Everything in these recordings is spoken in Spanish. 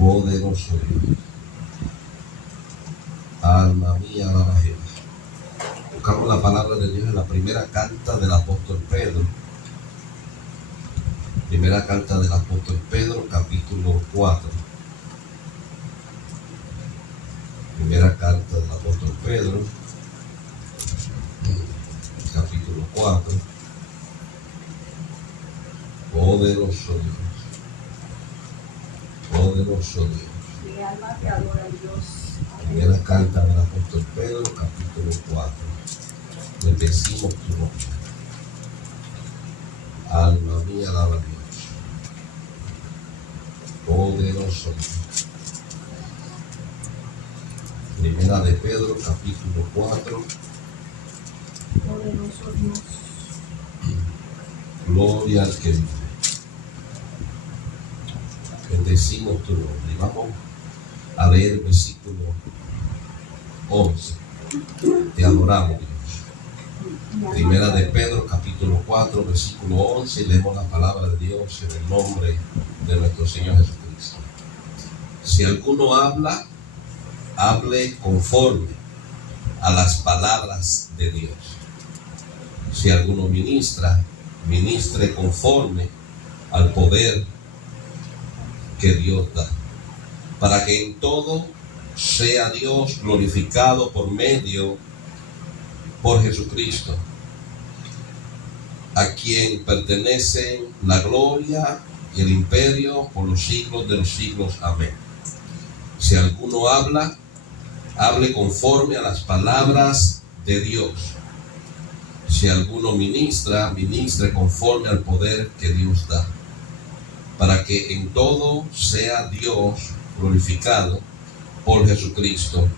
Poderoso Dios. Alma mía, alaba a Jehová. Buscamos la palabra de Dios en la primera carta del apóstol Pedro. Primera carta del apóstol Pedro, capítulo 4. Primera carta del apóstol Pedro, capítulo 4. Poderoso Dios. Poderoso Dios. Mi alma te adora, Dios. Primera carta del apóstol Pedro, capítulo 4. Bendecimos tu nombre. Alma mía, alaba a Dios. Poderoso Dios. Primera de Pedro, capítulo 4. Poderoso Dios. Gloria al que vive. Bendecimos tu nombre. Y vamos a leer el versículo 11. Te adoramos, Dios. Primera de Pedro, capítulo 4, versículo 11. Y leemos la palabra de Dios en el nombre de nuestro Señor Jesucristo. Si alguno habla, hable conforme a las palabras de Dios. Si alguno ministra, ministre conforme al poder que Dios da, para que en todo sea Dios glorificado por Jesucristo, a quien pertenecen la gloria y el imperio por los siglos de los siglos. Amén. Si alguno habla, hable conforme a las palabras de Dios. Si alguno ministra, ministre conforme al poder que Dios da, para que en todo sea Dios glorificado por Jesucristo,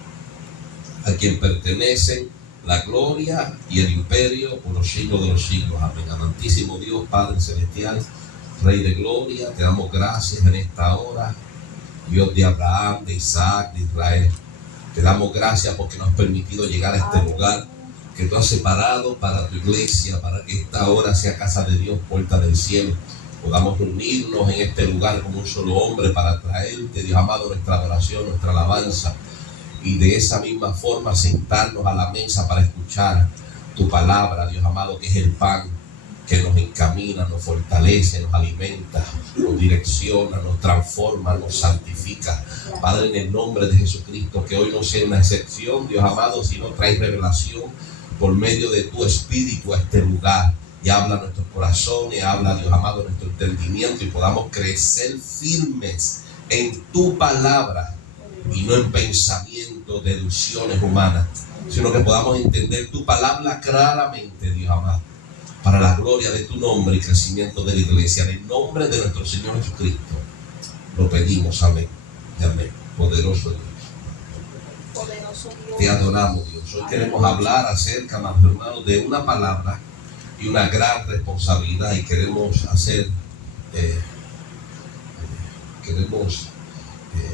a quien pertenecen la gloria y el imperio por los siglos de los siglos. Amén. Amantísimo Dios, Padre Celestial, Rey de Gloria, te damos gracias en esta hora, Dios de Abraham, de Isaac, de Israel. Te damos gracias porque nos has permitido llegar a este lugar que tú has separado para tu iglesia, para que esta hora sea casa de Dios, puerta del cielo. Podamos unirnos en este lugar como un solo hombre para traerte, Dios amado, nuestra adoración, nuestra alabanza, y de esa misma forma sentarnos a la mesa para escuchar tu palabra, Dios amado, que es el pan que nos encamina, nos fortalece, nos alimenta, nos direcciona, nos transforma, nos santifica. Padre, en el nombre de Jesucristo, que hoy no sea una excepción, Dios amado, sino trae revelación por medio de tu Espíritu a este lugar. Y habla a nuestros corazones, habla, Dios amado, nuestro entendimiento, y podamos crecer firmes en tu palabra y no en pensamientos, deducciones humanas, sino que podamos entender tu palabra claramente, Dios amado, para la gloria de tu nombre y crecimiento de la iglesia. En el nombre de nuestro Señor Jesucristo lo pedimos, amén y amén. Poderoso Dios. Poderoso Dios. Te adoramos, Dios. Hoy queremos hablar acerca, amados hermanos, de una palabra y una gran responsabilidad, y queremos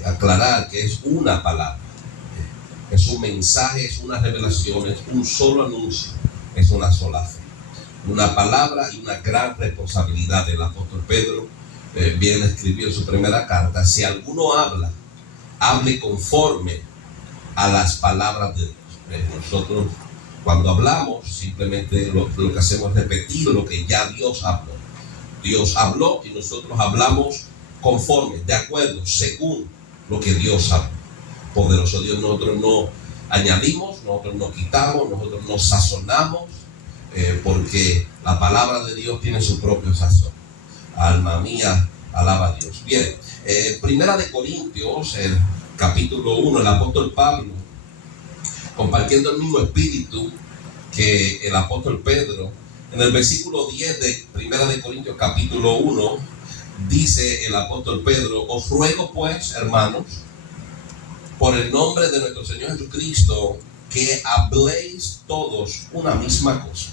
aclarar que es una palabra, es un mensaje, es una revelación, es un solo anuncio, es una sola fe. Una palabra y una gran responsabilidad. Del apóstol Pedro viene a escribir en su primera carta: si alguno habla, hable conforme a las palabras de Dios. Nosotros, cuando hablamos, simplemente lo que hacemos es repetir lo que ya Dios habló. Dios habló y nosotros hablamos conforme, de acuerdo, según lo que Dios habló. Poderoso Dios, nosotros no añadimos, nosotros no quitamos, nosotros no sazonamos, porque la palabra de Dios tiene su propio sazón. Alma mía, alaba a Dios. Bien, Primera de Corintios, el capítulo 1, el apóstol Pablo, compartiendo el mismo espíritu que el apóstol Pedro, en el versículo 10 de Primera de Corintios capítulo 1, dice el apóstol Pedro: os ruego pues, hermanos, por el nombre de nuestro Señor Jesucristo, que habléis todos una misma cosa,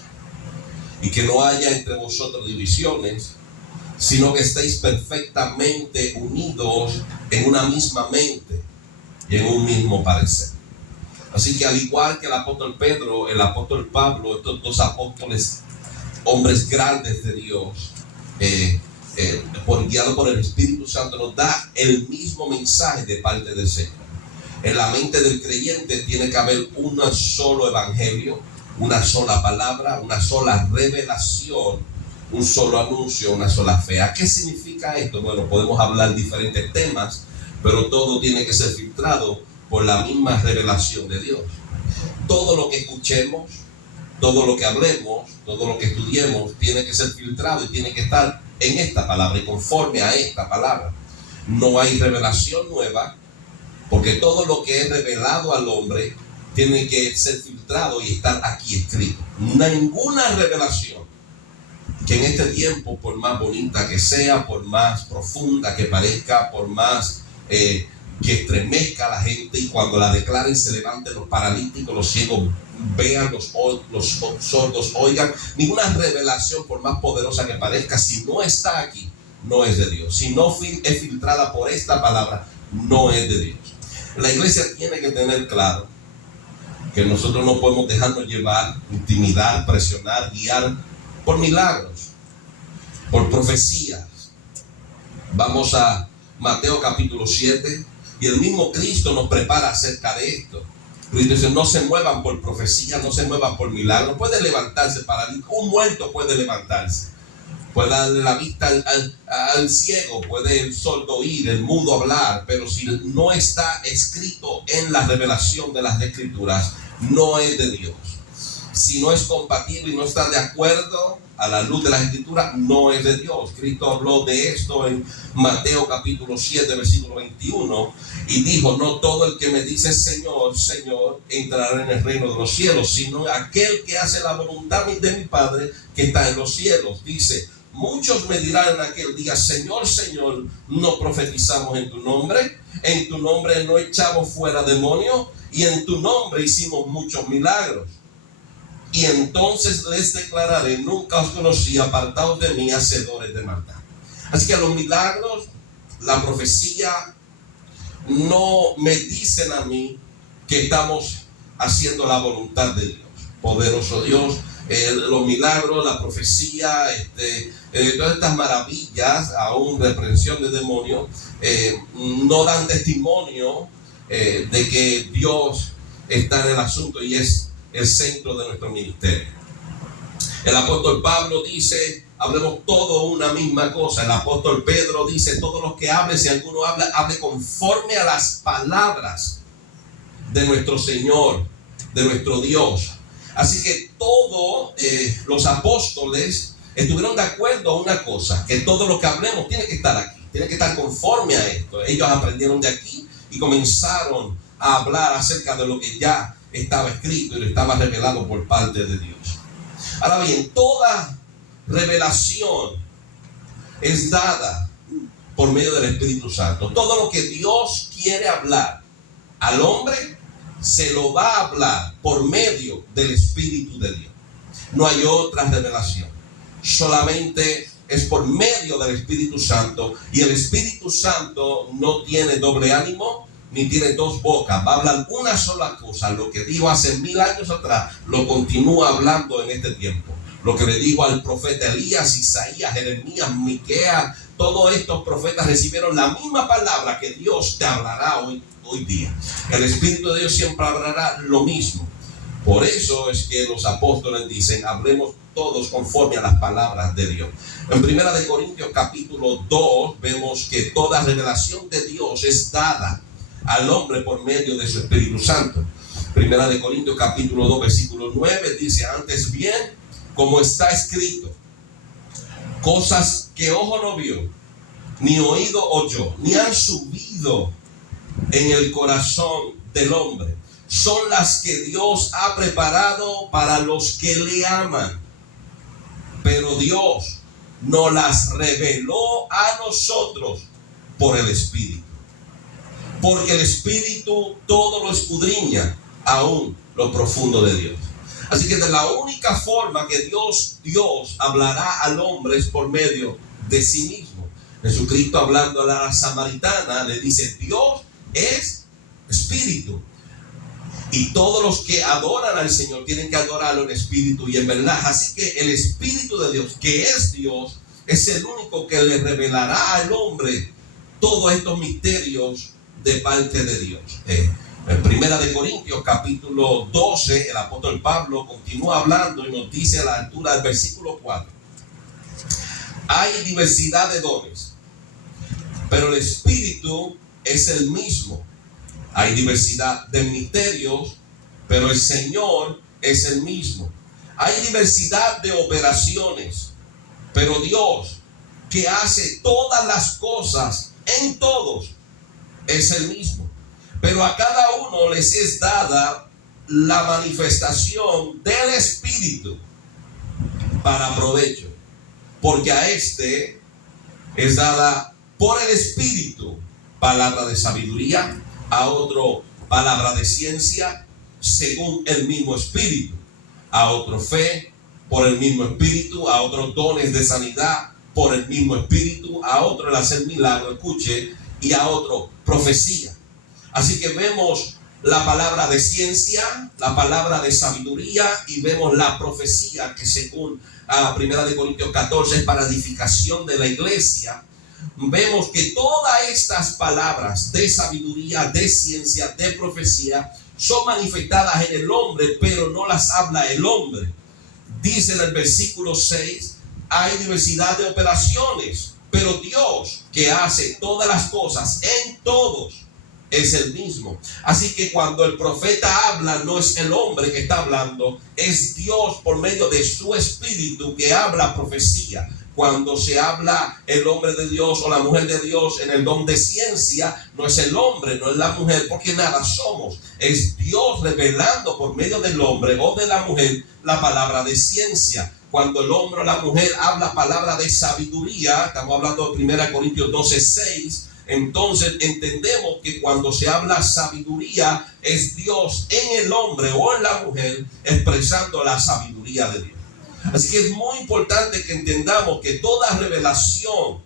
y que no haya entre vosotros divisiones, sino que estéis perfectamente unidos en una misma mente y en un mismo parecer. Así que al igual que el apóstol Pedro, el apóstol Pablo, estos dos apóstoles, hombres grandes de Dios, guiado por el Espíritu Santo, nos da el mismo mensaje de parte del Señor. En la mente del creyente tiene que haber un solo evangelio, una sola palabra, una sola revelación, un solo anuncio, una sola fe. ¿A qué significa esto? Bueno, podemos hablar diferentes temas, pero todo tiene que ser filtrado por la misma revelación de Dios. Todo lo que escuchemos, todo lo que hablemos, todo lo que estudiemos, tiene que ser filtrado y tiene que estar en esta palabra y conforme a esta palabra. No hay revelación nueva, porque todo lo que es revelado al hombre tiene que ser filtrado y estar aquí escrito. Ninguna revelación que en este tiempo, por más bonita que sea, por más profunda que parezca, por más que estremezca a la gente, y cuando la declaren se levanten los paralíticos, los ciegos vean, los sordos oigan, ninguna revelación, por más poderosa que parezca, si no está aquí, no es de Dios. Si no es filtrada por esta palabra, no es de Dios. La iglesia tiene que tener claro que nosotros no podemos dejarnos llevar, intimidar, presionar, guiar por milagros, por profecías. Vamos a Mateo capítulo 7 y el mismo Cristo nos prepara acerca de esto. Cristo dice: no se muevan por profecía, no se muevan por milagros. Puede levantarse paralítico, un muerto puede levantarse, puede darle la vista al ciego, puede el sordo oír, el mudo hablar, pero si no está escrito en la revelación de las Escrituras, no es de Dios. Si no es compatible y no está de acuerdo a la luz de las Escrituras, no es de Dios. Cristo habló de esto en Mateo capítulo 7, versículo 21, y dijo: no todo el que me dice Señor, Señor, entrará en el reino de los cielos, sino aquel que hace la voluntad de mi Padre que está en los cielos. Dice: muchos me dirán en aquel día: Señor, Señor, ¿no profetizamos en tu nombre? En tu nombre no echamos fuera demonios, y en tu nombre hicimos muchos milagros. Y entonces les declararé: nunca os conocí, apartados de mí, hacedores de maldad. Así que los milagros, la profecía, no me dicen a mí que estamos haciendo la voluntad de Dios. Poderoso Dios, los milagros, la profecía, todas estas maravillas, aún reprensión de demonios, no dan testimonio de que Dios está en el asunto y es el centro de nuestro ministerio. El apóstol Pablo dice: hablemos todo una misma cosa. El apóstol Pedro dice: todos los que hablen, si alguno habla, hable conforme a las palabras de nuestro Señor, de nuestro Dios. Así que todos los apóstoles estuvieron de acuerdo a una cosa: que todo lo que hablemos tiene que estar aquí, tiene que estar conforme a esto. Ellos aprendieron de aquí y comenzaron a hablar acerca de lo que ya estaba escrito y lo estaba revelado por parte de Dios. Ahora bien, toda revelación es dada por medio del Espíritu Santo. Todo lo que Dios quiere hablar al hombre, se lo va a hablar por medio del Espíritu de Dios. No hay otra revelación, solamente es por medio del Espíritu Santo. Y el Espíritu Santo no tiene doble ánimo ni tiene dos bocas, va a hablar una sola cosa. Lo que dijo hace 1000 años atrás, lo continúa hablando en este tiempo. Lo que le dijo al profeta Elías, Isaías, Jeremías, Miqueas, todos estos profetas recibieron la misma palabra que Dios te hablará hoy día. El Espíritu de Dios siempre hablará lo mismo. Por eso es que los apóstoles dicen: hablemos todos conforme a las palabras de Dios. En 1 Corintios capítulo 2 vemos que toda revelación de Dios es dada al hombre por medio de su Espíritu Santo. 1 Corintios capítulo 2 versículo 9 dice: antes bien, como está escrito, cosas que ojo no vio, ni oído oyó, ni han subido en el corazón del hombre, son las que Dios ha preparado para los que le aman. Pero Dios nos las reveló a nosotros por el Espíritu. Porque el Espíritu todo lo escudriña, aún lo profundo de Dios. Así que de la única forma que Dios hablará al hombre es por medio de sí mismo. Jesucristo, hablando a la samaritana, le dice: Dios es Espíritu. Y todos los que adoran al Señor tienen que adorarlo en espíritu y en verdad. Así que el Espíritu de Dios, que es Dios, es el único que le revelará al hombre todos estos misterios de parte de Dios. En Primera de Corintios capítulo 12, el apóstol Pablo continúa hablando y nos dice a la altura del versículo 4: hay diversidad de dones, pero el Espíritu es el mismo. Hay diversidad de misterios, pero el Señor es el mismo. Hay diversidad de operaciones, pero Dios, que hace todas las cosas en todos, es el mismo. Pero a cada uno les es dada la manifestación del Espíritu para provecho, porque a este es dada por el Espíritu palabra de sabiduría, a otro palabra de ciencia según el mismo Espíritu, a otro fe por el mismo Espíritu, a otros dones de sanidad por el mismo Espíritu, a otro el hacer milagro, escuche, y a otro profecía. Así que vemos la palabra de ciencia, la palabra de sabiduría, y vemos la profecía, que según Primera de Corintios 14 es para edificación de la iglesia. Vemos que todas estas palabras de sabiduría, de ciencia, de profecía son manifestadas en el hombre, pero no las habla el hombre. Dice en el versículo 6: hay diversidad de operaciones, pero Dios, que hace todas las cosas en todos, es el mismo. Así que cuando el profeta habla, no es el hombre que está hablando, es Dios por medio de su Espíritu que habla profecía. Cuando se habla el hombre de Dios o la mujer de Dios en el don de ciencia, no es el hombre, no es la mujer, porque nada somos. Es Dios revelando por medio del hombre o de la mujer la palabra de ciencia. Cuando el hombre o la mujer habla palabra de sabiduría, estamos hablando de 1 Corintios 12:6, entonces entendemos que cuando se habla sabiduría, es Dios en el hombre o en la mujer expresando la sabiduría de Dios. Así que es muy importante que entendamos que toda revelación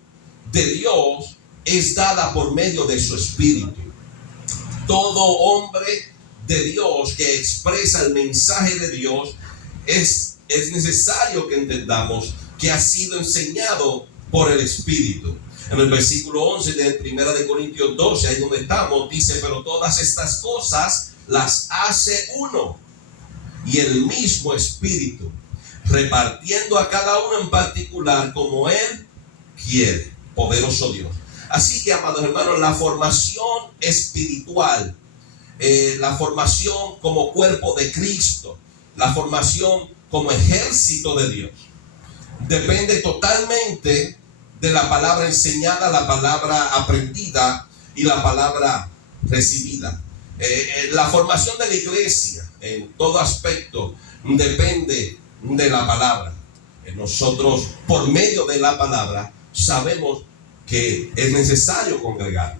de Dios es dada por medio de su Espíritu. Todo hombre de Dios que expresa el mensaje de Dios es necesario que entendamos que ha sido enseñado por el Espíritu. En el versículo 11 de 1 de Corintios 12, ahí donde estamos, dice: pero todas estas cosas las hace uno y el mismo Espíritu, repartiendo a cada uno en particular como Él quiere. Poderoso Dios. Así que, amados hermanos, la formación espiritual, la formación como cuerpo de Cristo, la formación como ejército de Dios, depende totalmente de la palabra enseñada, la palabra aprendida y la palabra recibida. La formación de la iglesia en todo aspecto depende de la palabra. Nosotros, por medio de la palabra, sabemos que es necesario congregar.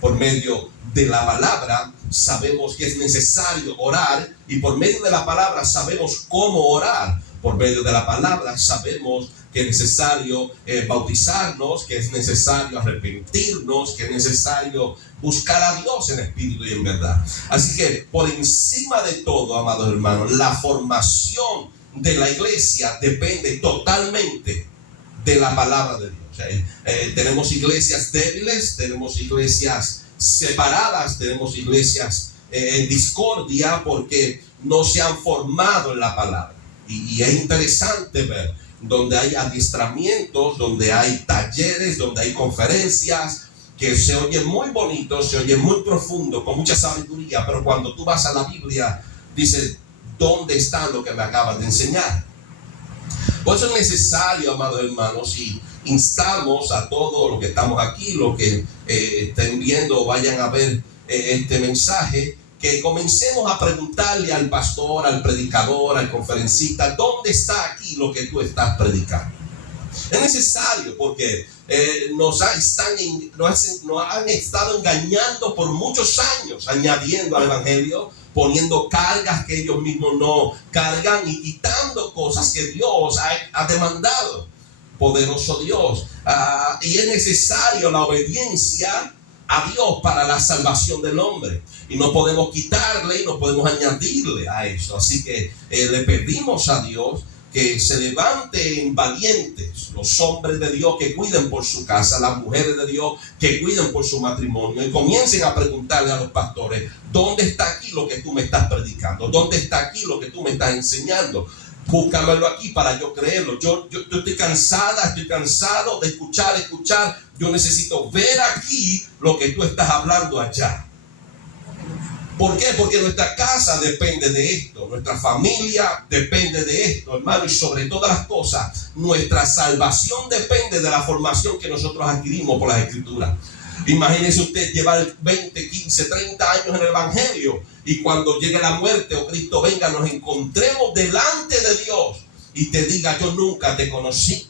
Por medio de la palabra sabemos que es necesario orar, y por medio de la palabra sabemos cómo orar. Por medio de la palabra sabemos que es necesario bautizarnos, que es necesario arrepentirnos, que es necesario buscar a Dios en espíritu y en verdad. Así que por encima de todo, amados hermanos, la formación de la iglesia depende totalmente de la palabra de Dios. Tenemos iglesias débiles, tenemos iglesias separadas, tenemos iglesias en discordia porque no se han formado en la palabra. Y es interesante ver donde hay adiestramientos, donde hay talleres, donde hay conferencias que se oyen muy bonitos, se oyen muy profundos, con mucha sabiduría, pero cuando tú vas a la Biblia, dices: ¿dónde está lo que me acabas de enseñar? Por eso es necesario, amados hermanos, y instamos a todos los que estamos aquí, los que estén viendo o vayan a ver este mensaje, que comencemos a preguntarle al pastor, al predicador, al conferencista: ¿dónde está aquí lo que tú estás predicando? Es necesario, porque nos han estado engañando por muchos años, añadiendo al evangelio, poniendo cargas que ellos mismos no cargan y quitando cosas que Dios ha demandado. Poderoso Dios. Y es necesario la obediencia a Dios para la salvación del hombre, y no podemos quitarle y no podemos añadirle a eso. Así que le pedimos a Dios que se levanten valientes los hombres de Dios que cuiden por su casa, las mujeres de Dios que cuiden por su matrimonio, y comiencen a preguntarle a los pastores: ¿dónde está aquí lo que tú me estás predicando? ¿Dónde está aquí lo que tú me estás enseñando? Búscamelo aquí para yo creerlo. Yo estoy cansado de escuchar. Yo necesito ver aquí lo que tú estás hablando allá. ¿Por qué? Porque nuestra casa depende de esto, nuestra familia depende de esto, hermano, y sobre todas las cosas, nuestra salvación depende de la formación que nosotros adquirimos por las Escrituras. Imagínese usted llevar 20, 15, 30 años en el Evangelio, y cuando llegue la muerte o Cristo venga, nos encontremos delante de Dios y te diga: yo nunca te conocí.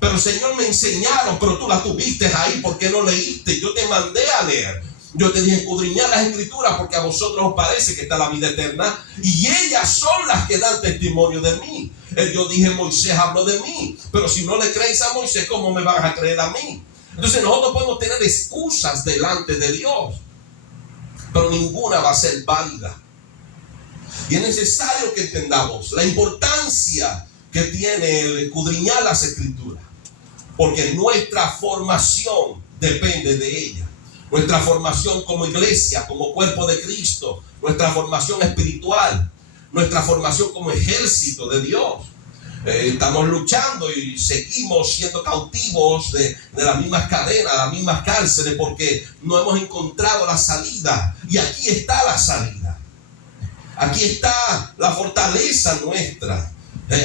Pero Señor, me enseñaron, pero tú la tuviste ahí, ¿por qué no leíste? Yo te mandé a leer. Yo te dije: escudriñad las Escrituras, porque a vosotros os parece que está la vida eterna, y ellas son las que dan testimonio de mí. Yo dije: Moisés habló de mí, pero si no le creéis a Moisés, ¿cómo me van a creer a mí? Entonces nosotros podemos tener excusas delante de Dios, pero ninguna va a ser válida. Y es necesario que entendamos la importancia que tiene el escudriñar las Escrituras, porque nuestra formación depende de ella. Nuestra formación como iglesia, como cuerpo de Cristo, nuestra formación espiritual, nuestra formación como ejército de Dios. Estamos luchando y seguimos siendo cautivos de las mismas cadenas, las mismas cárceles, porque no hemos encontrado la salida. Y aquí está la salida. Aquí está la fortaleza nuestra.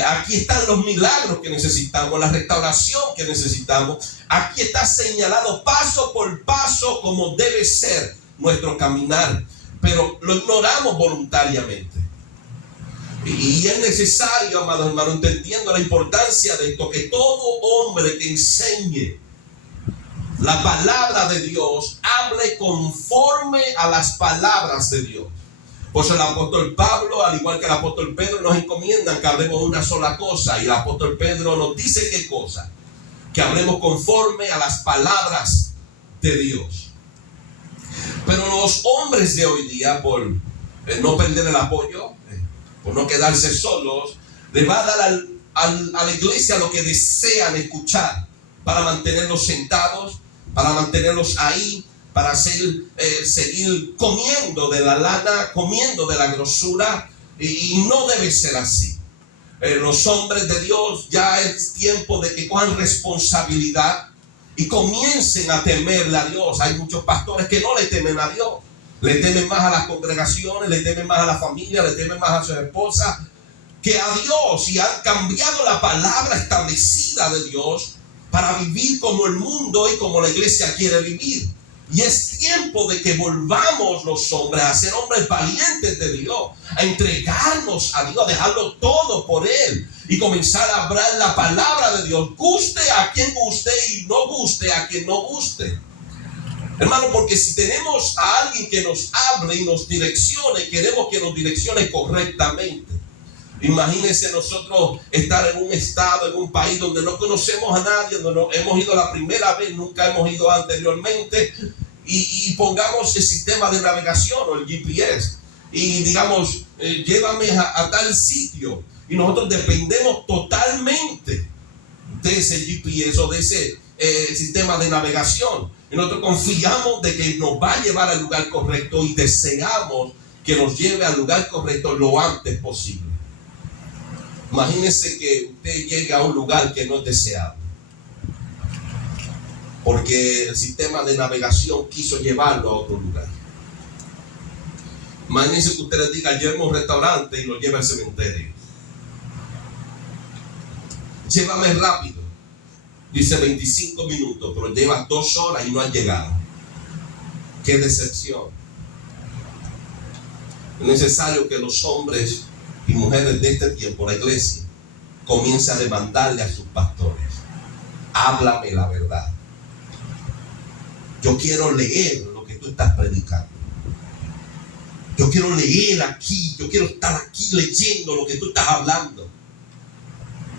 Aquí están los milagros que necesitamos, la restauración que necesitamos. Aquí está señalado paso por paso como debe ser nuestro caminar, pero lo ignoramos voluntariamente. Y es necesario, amados hermanos, entendiendo la importancia de esto, que todo hombre que enseñe la palabra de Dios hable conforme a las palabras de Dios. Por eso el apóstol Pablo, al igual que el apóstol Pedro, nos encomiendan que hablemos una sola cosa. Y el apóstol Pedro nos dice qué cosa: que hablemos conforme a las palabras de Dios. Pero los hombres de hoy día, por no perder el apoyo, por no quedarse solos, le va a dar a la iglesia lo que desean escuchar, para mantenerlos sentados, para mantenerlos ahí, para seguir comiendo de la lana, comiendo de la grosura, y no debe ser así. Los hombres de Dios, ya es tiempo de que cojan responsabilidad y comiencen a temerle a Dios. Hay muchos pastores que no le temen a Dios, le temen más a las congregaciones, le temen más a la familia, le temen más a su esposa que a Dios, y han cambiado la palabra establecida de Dios para vivir como el mundo y como la iglesia quiere vivir. Y es tiempo de que volvamos los hombres a ser hombres valientes de Dios, a entregarnos a Dios, a dejarlo todo por Él y comenzar a hablar la palabra de Dios, guste a quien guste y no guste a quien no guste. Hermano, porque si tenemos a alguien que nos hable y nos direccione, queremos que nos direccione correctamente. Imagínense nosotros estar en un estado, en un país donde no conocemos a nadie, donde no hemos ido la primera vez, nunca hemos ido anteriormente, y pongamos el sistema de navegación o el GPS y digamos, llévame a tal sitio, y nosotros dependemos totalmente de ese GPS o de ese sistema de navegación, y nosotros confiamos de que nos va a llevar al lugar correcto y deseamos que nos lleve al lugar correcto lo antes posible. Imagínese que usted llegue a un lugar que no es deseado, porque el sistema de navegación quiso llevarlo a otro lugar. Imagínese que usted le diga: lleve un restaurante, y lo lleva al cementerio. Llévame rápido, dice 25 minutos, pero lleva 2 horas y no ha llegado. ¡Qué decepción! Es necesario que los hombres y mujeres de este tiempo, la iglesia, comience a demandarle a sus pastores: háblame la verdad. Yo quiero leer lo que tú estás predicando. Yo quiero leer aquí, yo quiero estar aquí leyendo lo que tú estás hablando.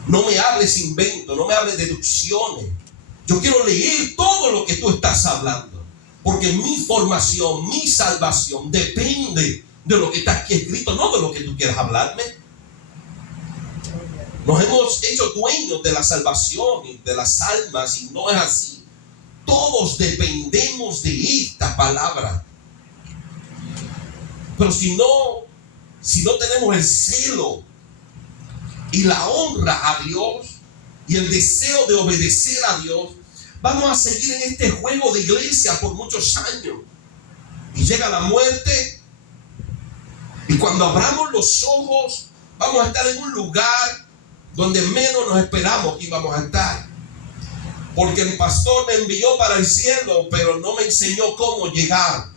No me hables invento, no me hables deducciones. Yo quiero leer todo lo que tú estás hablando, porque mi formación, mi salvación depende de lo que está aquí escrito, no de lo que tú quieras hablarme. Nos hemos hecho dueños de la salvación y de las almas, y no es así. Todos dependemos de esta palabra. Pero si no tenemos el celo y la honra a Dios y el deseo de obedecer a Dios, vamos a seguir en este juego de iglesia por muchos años. Y llega la muerte, y cuando abramos los ojos, vamos a estar en un lugar donde menos nos esperamos que íbamos a estar. Porque el pastor me envió para el cielo, pero no me enseñó cómo llegar.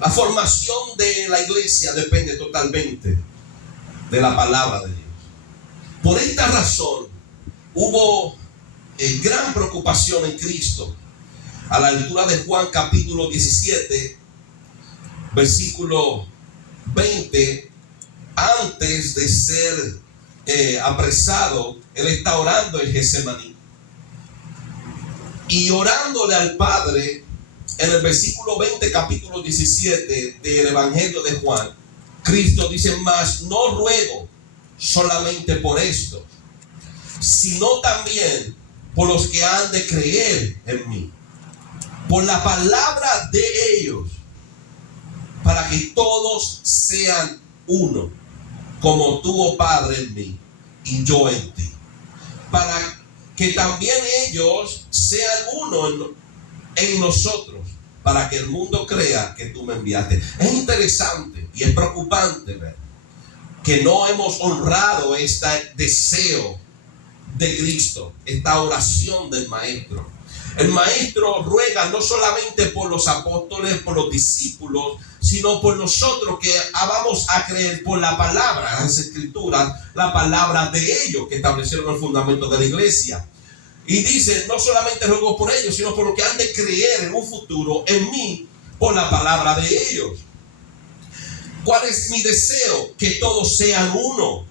La formación de la iglesia depende totalmente de la palabra de Dios. Por esta razón hubo gran preocupación en Cristo. A la lectura de Juan capítulo 17, versículo 20, antes de ser apresado, él está orando en Getsemaní. Y orándole al Padre, en el versículo 20, capítulo 17 del Evangelio de Juan, Cristo dice: mas no ruego solamente por esto, sino también por los que han de creer en mí, por la palabra de ellos, para que todos sean uno, como tú, oh Padre, en mí y yo en ti, para que también ellos sean uno en nosotros, para que el mundo crea que tú me enviaste. Es interesante y es preocupante ver que no hemos honrado este deseo de Cristo, esta oración del Maestro. El Maestro ruega no solamente por los apóstoles, por los discípulos, sino por nosotros que vamos a creer por la palabra, las escrituras, la palabra de ellos que establecieron el fundamento de la iglesia. Y dice: no solamente ruego por ellos, sino por lo que han de creer en un futuro en mí, por la palabra de ellos. ¿Cuál es mi deseo? Que todos sean uno.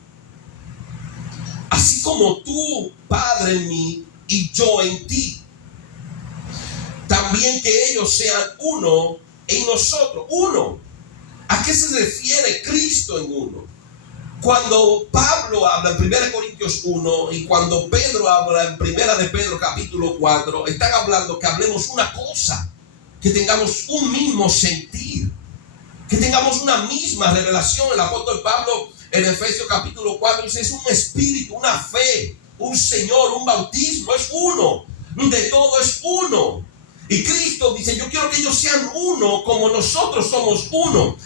Así como tú, Padre, en mí y yo en ti. También que ellos sean uno en nosotros. Uno. ¿A qué se refiere Cristo en uno? Cuando Pablo habla en 1 Corintios 1 y cuando Pedro habla en 1 de Pedro capítulo 4, están hablando que hablemos una cosa, que tengamos un mismo sentir, que tengamos una misma revelación. El apóstol Pablo en Efesios capítulo 4 dice: es un espíritu, una fe, un Señor, un bautismo, es uno, de todo es uno. Y Cristo dice: yo quiero que ellos sean uno como nosotros somos uno.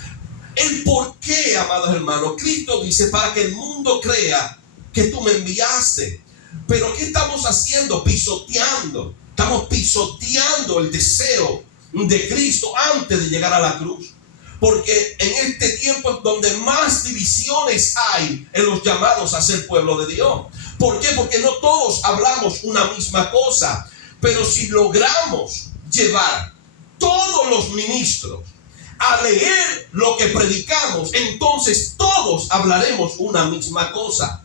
¿El por qué, amados hermanos? Cristo dice: para que el mundo crea que tú me enviaste. Pero ¿qué estamos haciendo? Pisoteando. Estamos pisoteando el deseo de Cristo antes de llegar a la cruz. Porque en este tiempo es donde más divisiones hay en los llamados a ser pueblo de Dios. ¿Por qué? Porque no todos hablamos una misma cosa. Pero si logramos llevar todos los ministros a leer lo que predicamos, entonces todos hablaremos una misma cosa.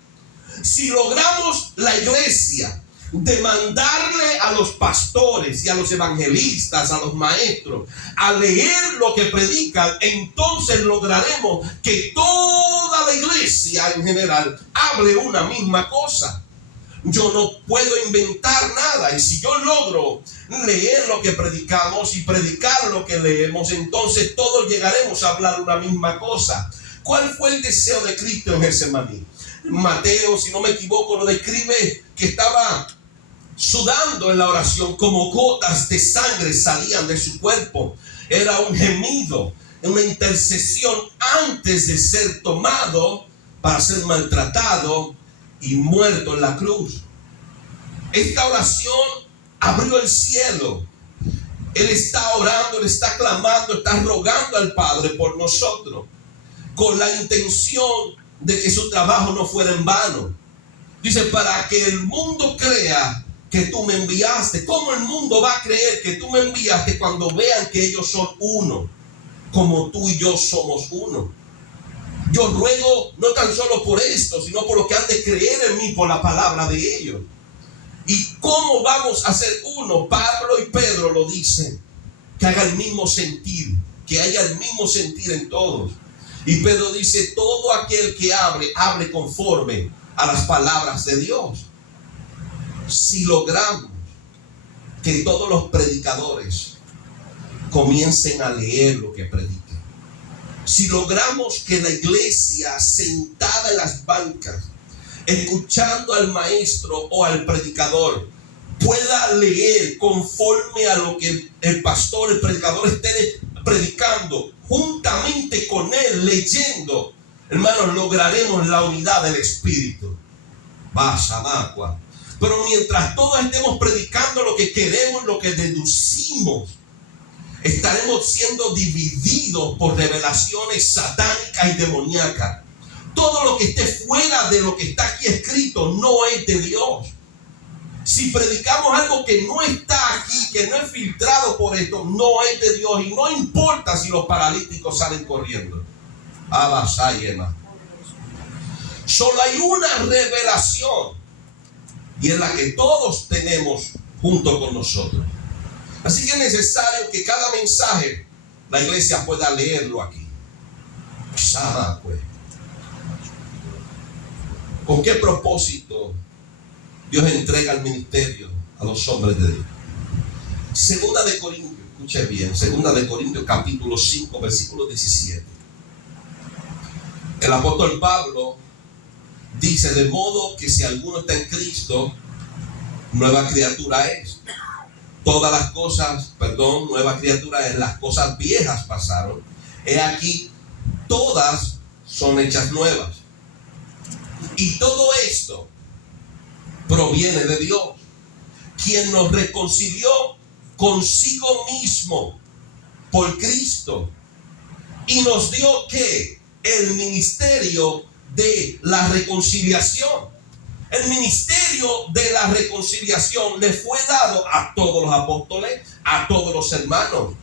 Si logramos la iglesia demandarle a los pastores y a los evangelistas, a los maestros, a leer lo que predican, entonces lograremos que toda la iglesia en general hable una misma cosa. Yo no puedo inventar nada, y si yo logro leer lo que predicamos y predicar lo que leemos, entonces todos llegaremos a hablar una misma cosa. ¿Cuál fue el deseo de Cristo en Getsemaní? Mateo, si no me equivoco, lo describe que estaba sudando en la oración, como gotas de sangre salían de su cuerpo. Era un gemido, una intercesión antes de ser tomado para ser maltratado y muerto en la cruz. Esta oración abrió el cielo. Él está orando, él está clamando, está rogando al Padre por nosotros, con la intención de que su trabajo no fuera en vano. Dice: para que el mundo crea que tú me enviaste. ¿Cómo el mundo va a creer que tú me enviaste cuando vean que ellos son uno, como tú y yo somos uno? Yo ruego no tan solo por esto, sino por lo que han de creer en mí por la palabra de ellos. ¿Y cómo vamos a ser uno? Pablo y Pedro lo dicen: que haga el mismo sentir, que haya el mismo sentir en todos. Y Pedro dice, todo aquel que hable, hable conforme a las palabras de Dios. Si logramos que todos los predicadores comiencen a leer lo que predican, si logramos que la iglesia sentada en las bancas, escuchando al maestro o al predicador, pueda leer conforme a lo que el pastor, el predicador esté predicando, juntamente con él leyendo, hermanos, lograremos la unidad del Espíritu. Basamacua. Pero mientras todos estemos predicando lo que queremos, lo que deducimos, estaremos siendo divididos por revelaciones satánicas y demoníacas. Todo lo que esté fuera de lo que está aquí escrito no es de Dios. Si predicamos algo que no está aquí, que no es filtrado por esto, no es de Dios. Y no importa si los paralíticos salen corriendo. Abasayema. Solo hay una revelación, y es la que todos tenemos junto con nosotros. Así que es necesario que cada mensaje la iglesia pueda leerlo aquí. Pues. ¿Con qué propósito Dios entrega el ministerio a los hombres de Dios? Segunda de Corintios, escuche bien, Segunda de Corintios capítulo 5, versículo 17. El apóstol Pablo dice, de modo que si alguno está en Cristo, nueva criatura es. Todas las cosas, nueva criatura es, las cosas viejas pasaron. He aquí, todas son hechas nuevas. Y todo esto proviene de Dios, quien nos reconcilió consigo mismo por Cristo y nos dio ¿qué? El ministerio de la reconciliación. El ministerio de la reconciliación le fue dado a todos los apóstoles, a todos los hermanos.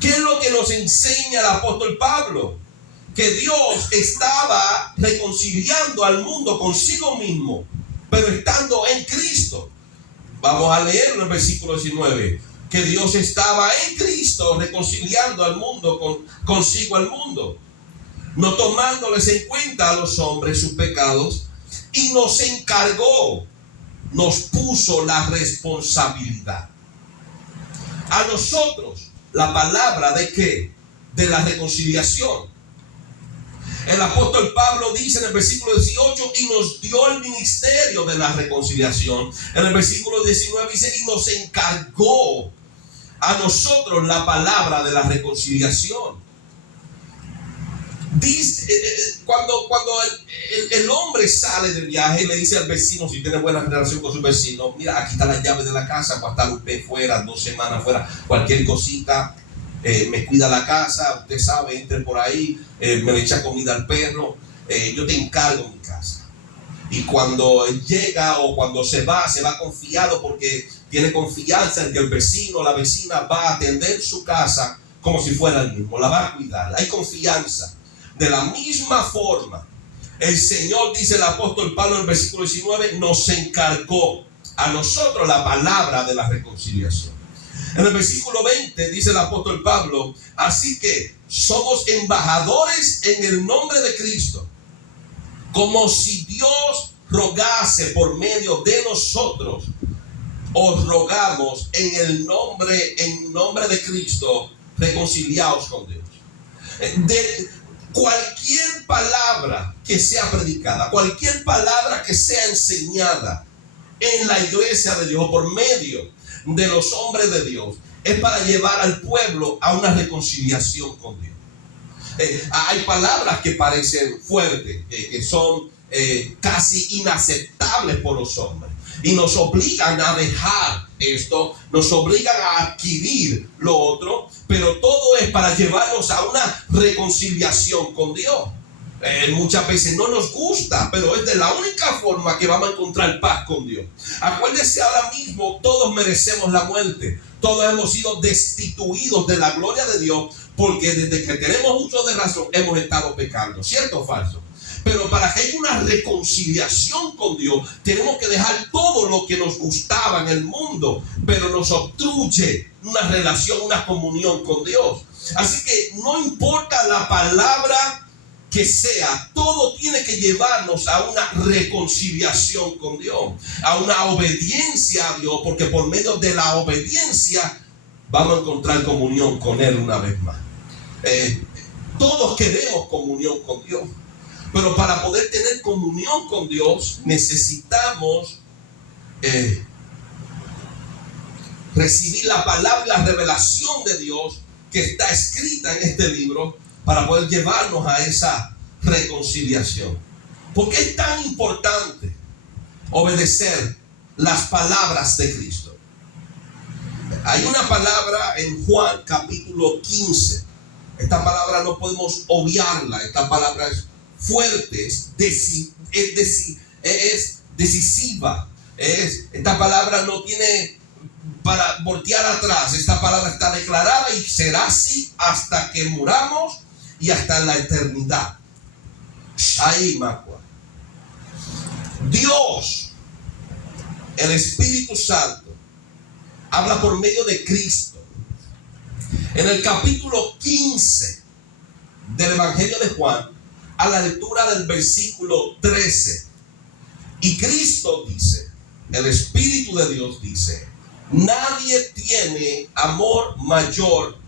¿Qué es lo que nos enseña el apóstol Pablo? Que Dios estaba reconciliando al mundo consigo mismo, pero estando en Cristo. Vamos a leer en el versículo 19. Que Dios estaba en Cristo reconciliando al mundo consigo al mundo, no tomándoles en cuenta a los hombres sus pecados, y nos encargó, nos puso la responsabilidad a nosotros, la palabra de ¿qué? De la reconciliación. El apóstol Pablo dice en el versículo 18, y nos dio el ministerio de la reconciliación. En el versículo 19 dice, y nos encargó a nosotros la palabra de la reconciliación. Dice, cuando el hombre sale de viaje, le dice al vecino, si tiene buena relación con su vecino, mira, aquí está la llave de la casa, va a estar usted fuera, 2 semanas fuera, cualquier cosita, me cuida la casa, usted sabe, entre por ahí, me le echa comida al perro, yo te encargo mi casa. Y cuando llega o cuando se va confiado porque tiene confianza en que el vecino o la vecina va a atender su casa como si fuera el mismo, la va a cuidar, hay confianza. De la misma forma, el Señor, dice el apóstol Pablo en el versículo 19, nos encargó a nosotros la palabra de la reconciliación. En el versículo 20 dice el apóstol Pablo, así que somos embajadores en el nombre de Cristo, como si Dios rogase por medio de nosotros. Os rogamos en nombre de Cristo, reconciliaos con Dios. Cualquier palabra que sea predicada, cualquier palabra que sea enseñada en la iglesia de Dios por medio de los hombres de Dios, es para llevar al pueblo a una reconciliación con Dios. Hay palabras que parecen fuertes, que son casi inaceptables por los hombres, y nos obligan a dejar esto, nos obligan a adquirir lo otro, pero todo es para llevarnos a una reconciliación con Dios. Muchas veces no nos gusta, pero es de la única forma que vamos a encontrar paz con Dios. Acuérdense, ahora mismo todos merecemos la muerte, todos hemos sido destituidos de la gloria de Dios, porque desde que tenemos uso de razón hemos estado pecando, ¿cierto o falso? Pero para que haya una reconciliación con Dios, tenemos que dejar todo lo que nos gustaba en el mundo, pero nos obstruye una relación, una comunión con Dios. Así que no importa la palabra que sea, todo tiene que llevarnos a una reconciliación con Dios, a una obediencia a Dios, porque por medio de la obediencia vamos a encontrar comunión con Él una vez más. Todos queremos comunión con Dios, pero para poder tener comunión con Dios necesitamos recibir la palabra y la revelación de Dios que está escrita en este libro para poder llevarnos a esa reconciliación. ¿Por qué es tan importante obedecer las palabras de Cristo? Hay una palabra en Juan capítulo 15. Esta palabra no podemos obviarla. Esta palabra es fuerte, es decisiva. Esta palabra no tiene para voltear atrás. Esta palabra está declarada y será así hasta que muramos y hasta en la eternidad. Ahí, Macua. Dios, el Espíritu Santo, habla por medio de Cristo. En el capítulo 15 del Evangelio de Juan, a la lectura del versículo 13, y Cristo dice, el Espíritu de Dios dice: nadie tiene mayor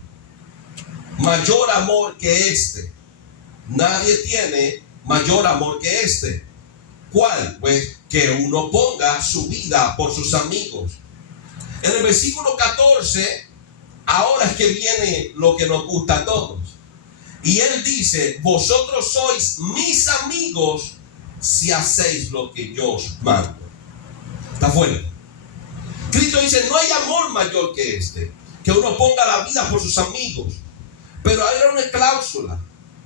amor que este. Nadie tiene mayor amor que este. ¿Cuál? Pues que uno ponga su vida por sus amigos. En el versículo 14, ahora es que viene lo que nos gusta a todos. Y Él dice: vosotros sois mis amigos si hacéis lo que yo os mando. ¿Está fuerte? Cristo dice: no hay amor mayor que este, que uno ponga la vida por sus amigos. Pero hay una cláusula: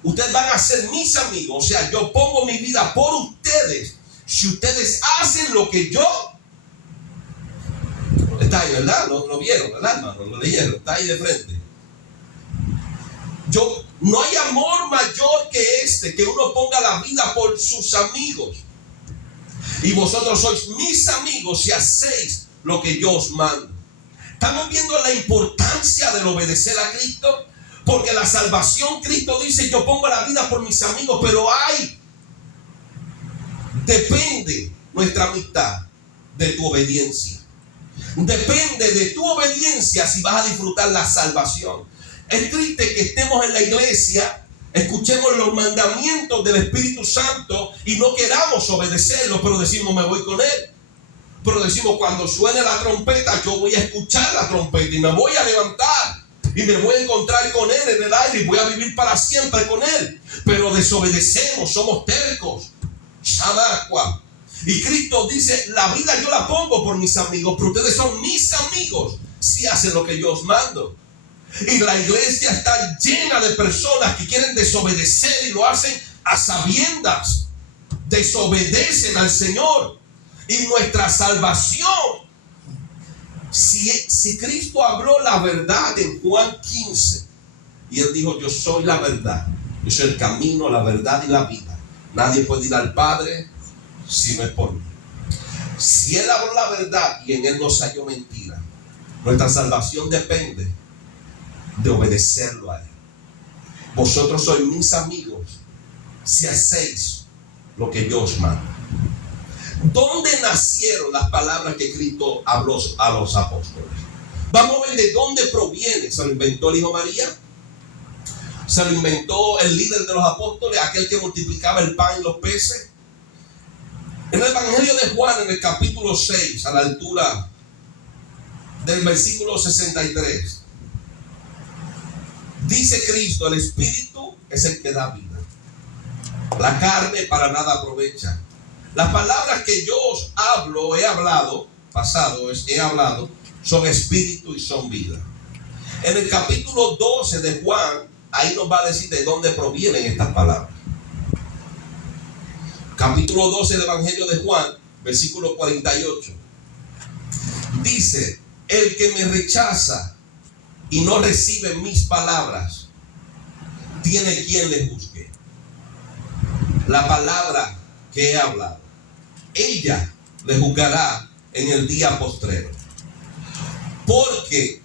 ustedes van a ser mis amigos, o sea, yo pongo mi vida por ustedes si ustedes hacen lo que yo. Está ahí, ¿verdad? Lo vieron, ¿verdad, hermano? Lo leyeron, está ahí de frente. No hay amor mayor que este, que uno ponga la vida por sus amigos. Y vosotros sois mis amigos si hacéis lo que yo os mando. Estamos viendo la importancia del obedecer a Cristo, porque la salvación, Cristo dice: yo pongo la vida por mis amigos, pero depende nuestra amistad de tu obediencia. Depende de tu obediencia si vas a disfrutar la salvación. Es triste que estemos en la iglesia, escuchemos los mandamientos del Espíritu Santo y no queramos obedecerlo, pero decimos: me voy con Él. Pero decimos: cuando suene la trompeta, yo voy a escuchar la trompeta y me voy a levantar y me voy a encontrar con Él en el aire y voy a vivir para siempre con Él. Pero desobedecemos, somos tercos. Shamacua. Y Cristo dice: la vida yo la pongo por mis amigos, pero ustedes son mis amigos si hacen lo que yo os mando. Y la iglesia está llena de personas que quieren desobedecer y lo hacen a sabiendas. Desobedecen al Señor. Y nuestra salvación, si Cristo habló la verdad en Juan 15, y Él dijo: yo soy la verdad, yo soy el camino, la verdad y la vida, nadie puede ir al Padre si no es por mí. Si Él habló la verdad y en Él no se halló mentira, nuestra salvación depende de obedecerlo a Él. Vosotros sois mis amigos si hacéis lo que yo os mando. ¿Dónde nacieron las palabras que Cristo habló a los apóstoles? Vamos a ver de dónde proviene. ¿Se lo inventó el hijo María? ¿Se lo inventó el líder de los apóstoles, aquel que multiplicaba el pan y los peces? En el Evangelio de Juan, en el capítulo 6, a la altura del versículo 63, dice Cristo: el Espíritu es el que da vida, la carne para nada aprovecha. Las palabras que yo os hablo, he hablado, son espíritu y son vida. En el capítulo 12 de Juan, ahí nos va a decir de dónde provienen estas palabras. Capítulo 12 del Evangelio de Juan, versículo 48. Dice: el que me rechaza y no recibe mis palabras, tiene quien le juzgue. La palabra que he hablado, ella le juzgará en el día postrero. Porque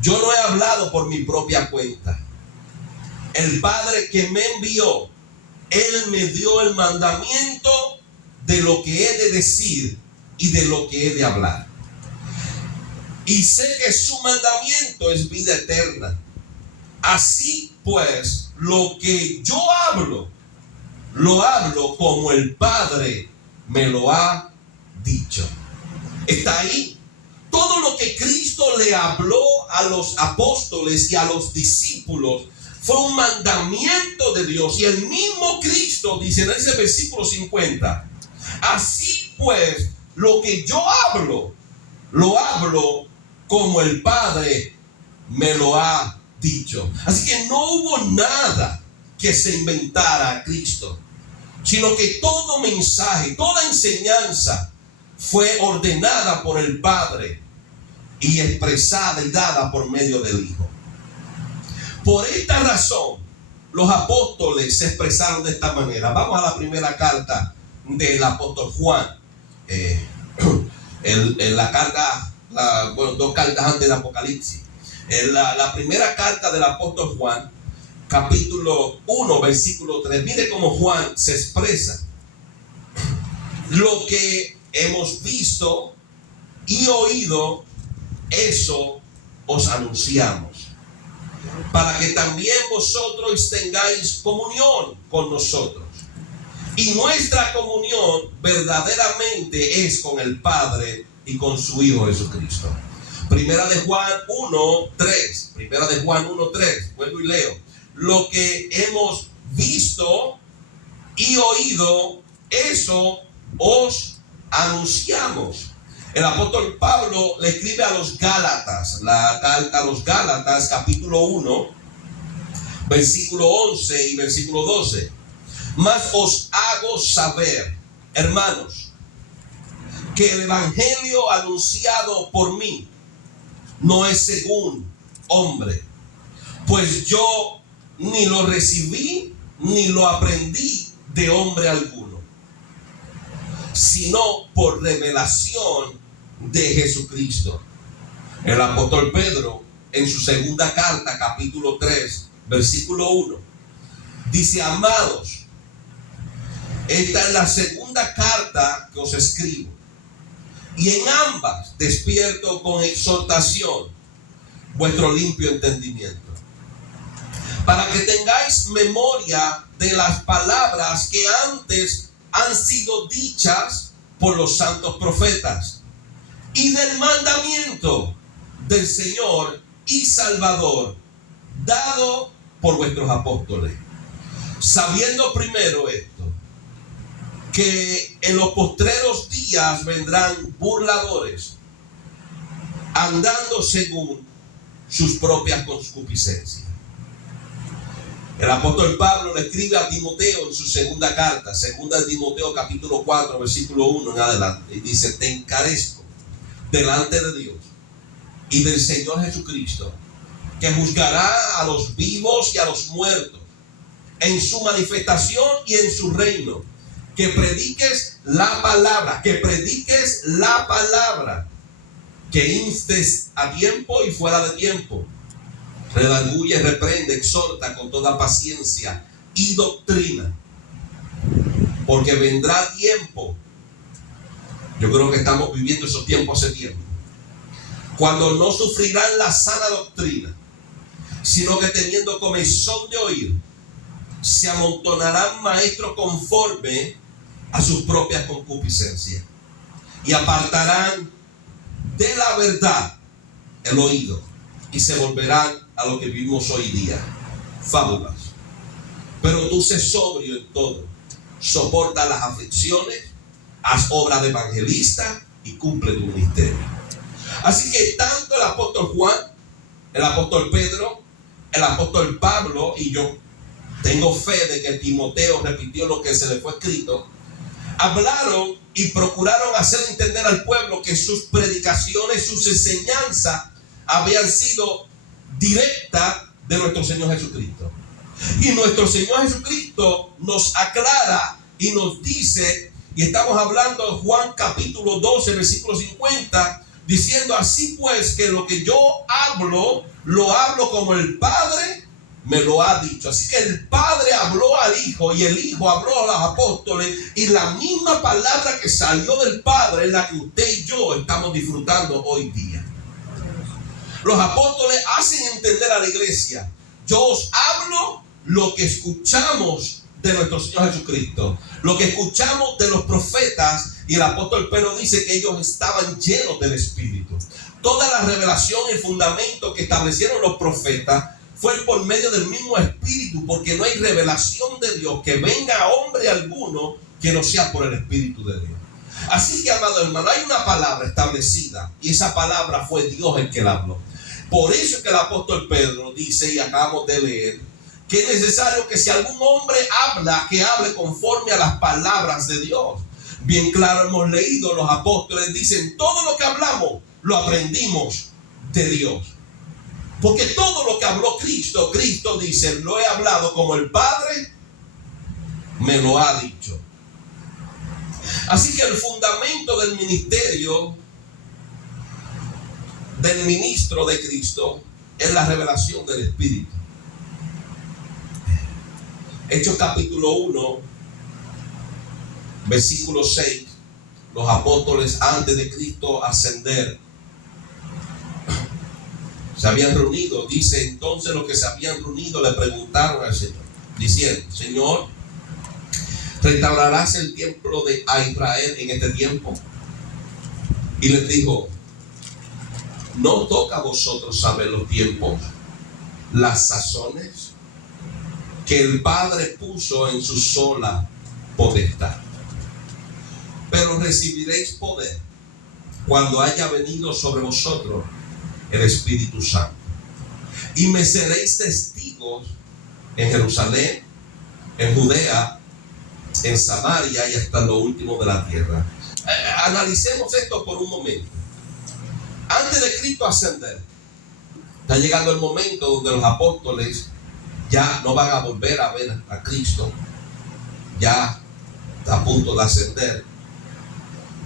yo no he hablado por mi propia cuenta. El Padre que me envió Él me dio el mandamiento de lo que he de decir y de lo que he de hablar. Y sé que su mandamiento es vida eterna. Así pues, lo que yo hablo, lo hablo como el Padre me lo ha dicho. Está ahí. Todo lo que Cristo le habló a los apóstoles y a los discípulos fue un mandamiento de Dios. Y el mismo Cristo dice en ese versículo 50, así pues, lo que yo hablo, lo hablo como el Padre me lo ha dicho. Así que no hubo nada que se inventara a Cristo, sino que todo mensaje, toda enseñanza fue ordenada por el Padre y expresada y dada por medio del Hijo. Por esta razón, los apóstoles se expresaron de esta manera. Vamos a la primera carta del apóstol Juan. En la carta, dos cartas antes del Apocalipsis. La primera carta del apóstol Juan, capítulo 1, versículo 3. Mire cómo Juan se expresa. Lo que hemos visto y oído, eso os anunciamos, para que también vosotros tengáis comunión con nosotros. Y nuestra comunión verdaderamente es con el Padre y con su Hijo Jesucristo. Primera de Juan 1:3. Primera de Juan 1:3. Vuelvo y leo. Lo que hemos visto y oído, eso os anunciamos. El apóstol Pablo le escribe a los Gálatas, la carta a los Gálatas, capítulo 1, versículo 11 y versículo 12. Mas os hago saber, hermanos, que el evangelio anunciado por mí no es según hombre, pues yo ni lo recibí ni lo aprendí de hombre alguno, sino por revelación de Jesucristo. El apóstol Pedro, en su segunda carta, capítulo 3, versículo 1, dice: amados, esta es la segunda carta que os escribo, y en ambas despierto con exhortación vuestro limpio entendimiento, para que tengáis memoria de las palabras que antes han sido dichas por los santos profetas, y del mandamiento del Señor y Salvador dado por vuestros apóstoles, sabiendo primero esto, que en los postreros días vendrán burladores, andando según sus propias concupiscencias. El apóstol Pablo le escribe a Timoteo en su segunda carta, segunda de Timoteo capítulo 4, versículo 1 en adelante, y dice: te encarezco delante de Dios y del Señor Jesucristo, que juzgará a los vivos y a los muertos en su manifestación y en su reino, que prediques la palabra, que instes a tiempo y fuera de tiempo, redarguye, reprende, exhorta con toda paciencia y doctrina, porque vendrá tiempo. Yo creo que estamos viviendo esos tiempos hace tiempo, cuando no sufrirán la sana doctrina, sino que teniendo comezón de oír, se amontonarán maestros conforme a sus propias concupiscencias, y apartarán de la verdad el oído, y se volverán a lo que vivimos hoy día, fábulas. Pero tú sé sobrio en todo, soporta las aflicciones, haz obra de evangelista y cumple tu ministerio. Así que tanto el apóstol Juan, el apóstol Pedro, el apóstol Pablo y yo tengo fe de que Timoteo repitió lo que se le fue escrito, hablaron y procuraron hacer entender al pueblo que sus predicaciones, sus enseñanzas habían sido directas de nuestro Señor Jesucristo. Y nuestro Señor Jesucristo nos aclara y nos dice, y estamos hablando de Juan capítulo 12, versículo 50, diciendo: así pues, que lo que yo hablo, lo hablo como el Padre me lo ha dicho. Así que el Padre habló al Hijo y el Hijo habló a los apóstoles, y la misma palabra que salió del Padre es la que usted y yo estamos disfrutando hoy día. Los apóstoles hacen entender a la iglesia: yo os hablo lo que escuchamos de nuestro Señor Jesucristo, lo que escuchamos de los profetas. Y el apóstol Pedro dice que ellos estaban llenos del Espíritu. Toda la revelación y el fundamento que establecieron los profetas fue por medio del mismo Espíritu, porque no hay revelación de Dios que venga a hombre alguno que no sea por el Espíritu de Dios. Así que, amado hermano, hay una palabra establecida, y esa palabra fue Dios el que la habló. Por eso es que el apóstol Pedro dice, y acabamos de leer, que es necesario que si algún hombre habla, que hable conforme a las palabras de Dios. Bien claro hemos leído, los apóstoles dicen: todo lo que hablamos lo aprendimos de Dios. Porque todo lo que habló Cristo, Cristo dice: lo he hablado como el Padre me lo ha dicho. Así que el fundamento del ministerio del ministro de Cristo es la revelación del Espíritu. Hechos capítulo 1, versículo 6. Los apóstoles, antes de Cristo ascender, se habían reunido. Dice: entonces los que se habían reunido le preguntaron al Señor, diciendo: Señor, ¿restaurarás el templo a Israel en este tiempo? Y les dijo: no toca a vosotros saber los tiempos, las sazones que el Padre puso en su sola potestad. Pero recibiréis poder cuando haya venido sobre vosotros el Espíritu Santo, y me seréis testigos en Jerusalén, en Judea, en Samaria y hasta lo último de la tierra. Analicemos esto por un momento. Antes de Cristo ascender, está llegando el momento donde los apóstoles ya no van a volver a ver a Cristo. Ya está a punto de ascender,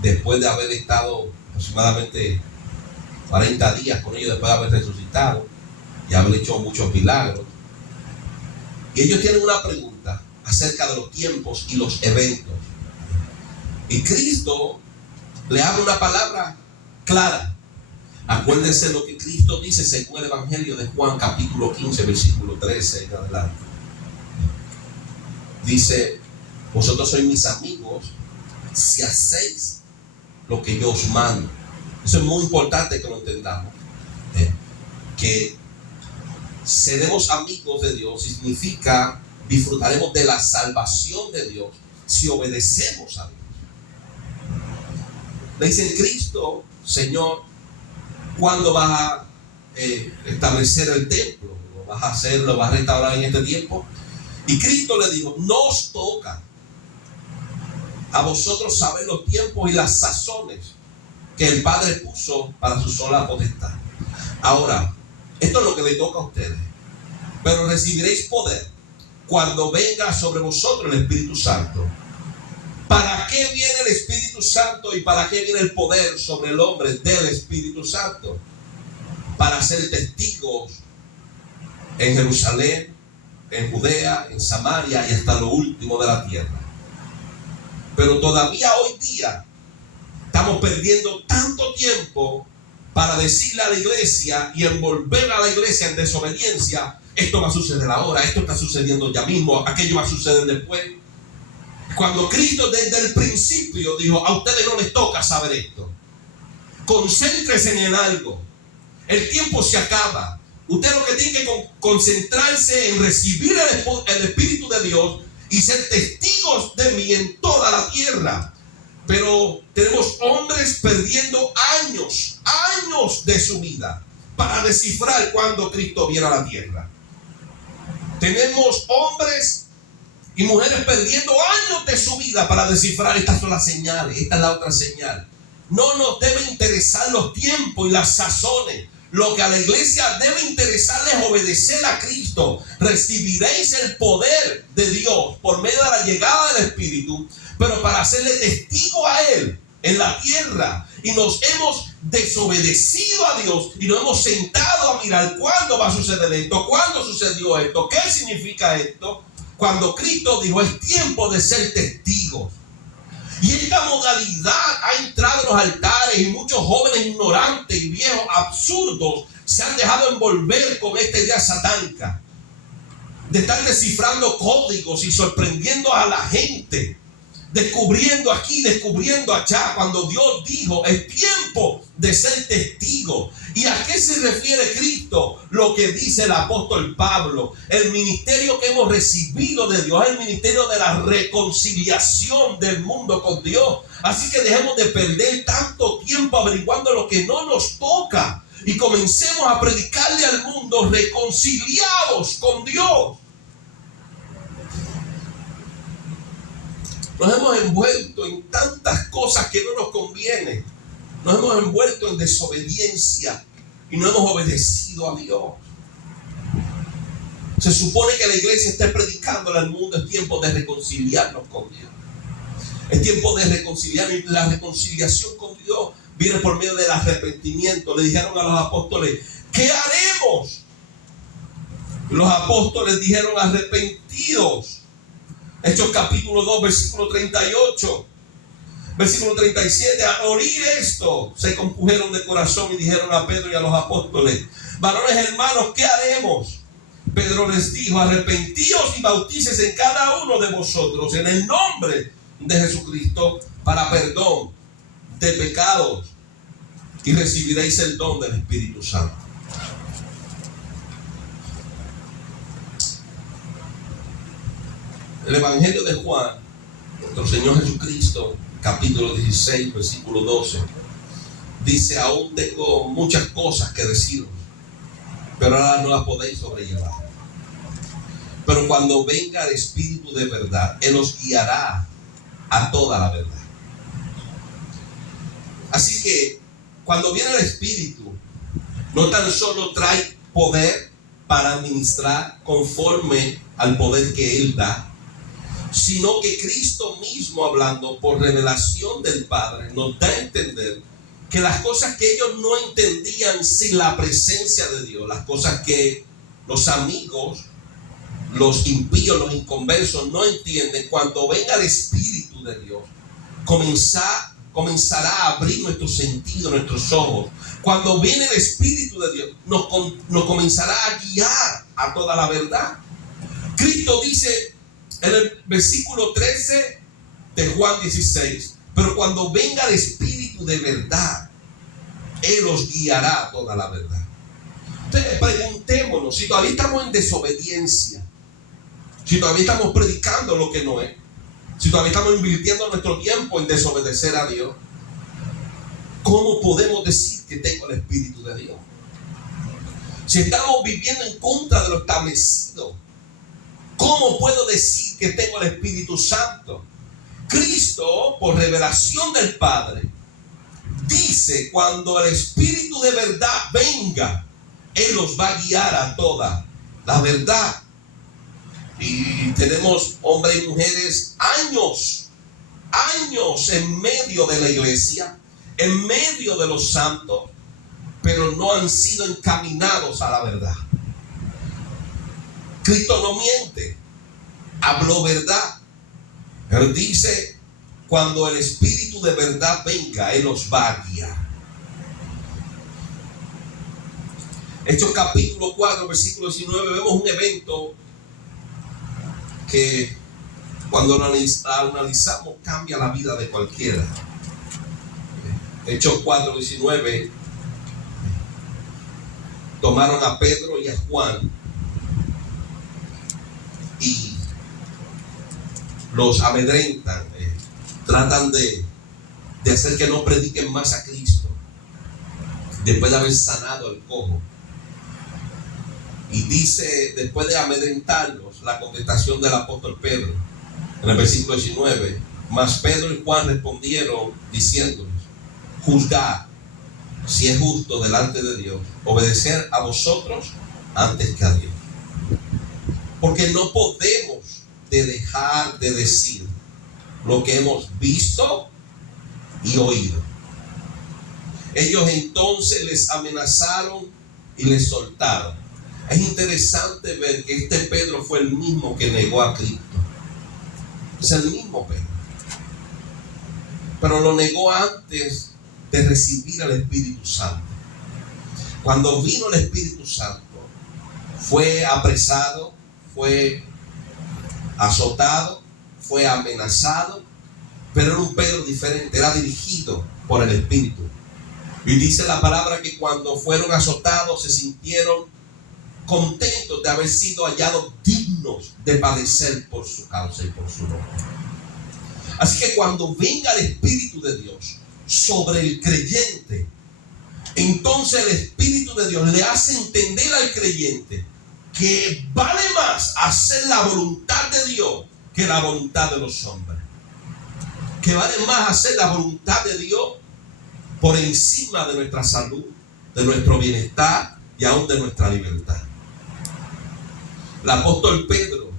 después de haber estado aproximadamente 40 días con ellos, después de haber resucitado y haber hecho muchos milagros. Y ellos tienen una pregunta acerca de los tiempos y los eventos. Y Cristo le habla una palabra clara. Acuérdense lo que Cristo dice según el Evangelio de Juan capítulo 15, versículo 13 en adelante. Dice: vosotros sois mis amigos si hacéis lo que yo os mando. Eso es muy importante que lo entendamos. Que seremos amigos de Dios significa disfrutaremos de la salvación de Dios si obedecemos a Dios. Le dicen: Cristo, Señor, ¿cuándo vas a establecer el templo? ¿Lo vas a hacer, lo vas a restaurar en este tiempo? Y Cristo le dijo: no os toca a vosotros saber los tiempos y las sazones que el Padre puso para su sola potestad. Ahora, esto es lo que le toca a ustedes. Pero recibiréis poder cuando venga sobre vosotros el Espíritu Santo. ¿Para qué viene el Espíritu Santo y para qué viene el poder sobre el hombre del Espíritu Santo? Para ser testigos en Jerusalén, en Judea, en Samaria y hasta lo último de la tierra. Pero todavía hoy día estamos perdiendo tanto tiempo para decirle a la iglesia y envolver a la iglesia en desobediencia: esto va a suceder ahora, esto está sucediendo ya mismo, aquello va a suceder después. Cuando Cristo desde el principio dijo: a ustedes no les toca saber esto. Concéntrense en algo. El tiempo se acaba. Usted lo que tiene que concentrarse en recibir el Espíritu de Dios y ser testigos de mí en toda la tierra. Pero tenemos hombres perdiendo años de su vida para descifrar cuándo Cristo viene a la tierra. Tenemos hombres y mujeres perdiendo años de su vida para descifrar: estas son las señales, esta es la otra señal. No nos debe interesar los tiempos y las sazones. Lo que a la iglesia debe interesarle es obedecer a Cristo. Recibiréis el poder de Dios por medio de la llegada del Espíritu, pero para hacerle testigo a Él en la tierra. y nos hemos desobedecido a Dios y nos hemos sentado a mirar cuándo va a suceder esto, cuándo sucedió esto, qué significa esto, cuando Cristo dijo es tiempo de ser testigos. Y esta modalidad ha entrado en los altares y muchos jóvenes ignorantes y viejos absurdos se han dejado envolver con esta idea satánica de estar descifrando códigos y sorprendiendo a la gente, descubriendo aquí, descubriendo allá, cuando Dios dijo es tiempo de ser testigo. ¿Y a qué se refiere Cristo? Lo que dice el apóstol Pablo, el ministerio que hemos recibido de Dios es el ministerio de la reconciliación del mundo con Dios. Así que dejemos de perder tanto tiempo averiguando lo que no nos toca y comencemos a predicarle al mundo reconciliados con Dios. Nos hemos envuelto en tantas cosas que no nos convienen. Nos hemos envuelto en desobediencia y no hemos obedecido a Dios. Se supone que la iglesia esté predicándole al mundo. Es tiempo de reconciliarnos con Dios. Es tiempo de reconciliar, y la reconciliación con Dios viene por medio del arrepentimiento. Le dijeron a los apóstoles, ¿qué haremos? Los apóstoles dijeron, arrepentidos. Hechos capítulo 2, versículo 38. Versículo 37, al oír esto, se compusieron de corazón y dijeron a Pedro y a los apóstoles, varones hermanos, ¿qué haremos? Pedro les dijo, arrepentíos y bautícese en cada uno de vosotros en el nombre de Jesucristo para perdón de pecados y recibiréis el don del Espíritu Santo. El Evangelio de Juan, nuestro Señor Jesucristo, capítulo 16, versículo 12, dice, aún tengo muchas cosas que deciros, pero ahora no las podéis sobrellevar. Pero cuando venga el Espíritu de verdad, Él os guiará a toda la verdad. Así que cuando viene el Espíritu, no tan solo trae poder para administrar conforme al poder que Él da, sino que Cristo mismo, hablando por revelación del Padre, nos da a entender que las cosas que ellos no entendían sin la presencia de Dios, las cosas que los amigos, los impíos, los inconversos no entienden, cuando venga el Espíritu de Dios, comenzará a abrir nuestros sentidos, nuestros ojos. Cuando viene el Espíritu de Dios, nos comenzará a guiar a toda la verdad. Cristo dice en el versículo 13 de Juan 16, pero cuando venga el Espíritu de verdad, Él os guiará a toda la verdad. Entonces preguntémonos, si todavía estamos en desobediencia, si todavía estamos predicando lo que no es, si todavía estamos invirtiendo nuestro tiempo en desobedecer a Dios, ¿cómo podemos decir que tengo el Espíritu de Dios? Si estamos viviendo en contra de lo establecido, ¿cómo puedo decir que tengo el Espíritu Santo? Cristo, por revelación del Padre, dice, cuando el Espíritu de verdad venga, Él los va a guiar a toda la verdad. Y tenemos hombres y mujeres años en medio de la iglesia, en medio de los santos, pero no han sido encaminados a la verdad. Cristo no miente, habló verdad. Él dice, cuando el Espíritu de verdad venga, Él los va a guiar. Hechos capítulo 4, versículo 19, vemos un evento que cuando lo analizamos cambia la vida de cualquiera. Hechos 4, 19, tomaron a Pedro y a Juan y los amedrentan, tratan de hacer que no prediquen más a Cristo después de haber sanado el cojo. Y dice, después de amedrentarlos, la contestación del apóstol Pedro, en el versículo 19, mas Pedro y Juan respondieron diciéndoles, juzgad si es justo delante de Dios obedecer a vosotros antes que a Dios. Porque no podemos dejar de decir lo que hemos visto y oído. Ellos entonces les amenazaron y les soltaron. Es interesante ver que este Pedro fue el mismo que negó a Cristo. Es el mismo Pedro. Pero lo negó antes de recibir al Espíritu Santo. Cuando vino el Espíritu Santo, fue apresado, fue azotado, fue amenazado, pero era un Pedro diferente, era dirigido por el Espíritu. Y dice la palabra que cuando fueron azotados se sintieron contentos de haber sido hallados dignos de padecer por su causa y por su nombre. Así que cuando venga el Espíritu de Dios sobre el creyente, entonces el Espíritu de Dios le hace entender al creyente que vale más hacer la voluntad de Dios que la voluntad de los hombres. Que vale más hacer la voluntad de Dios por encima de nuestra salud, de nuestro bienestar y aún de nuestra libertad. El apóstol Pedro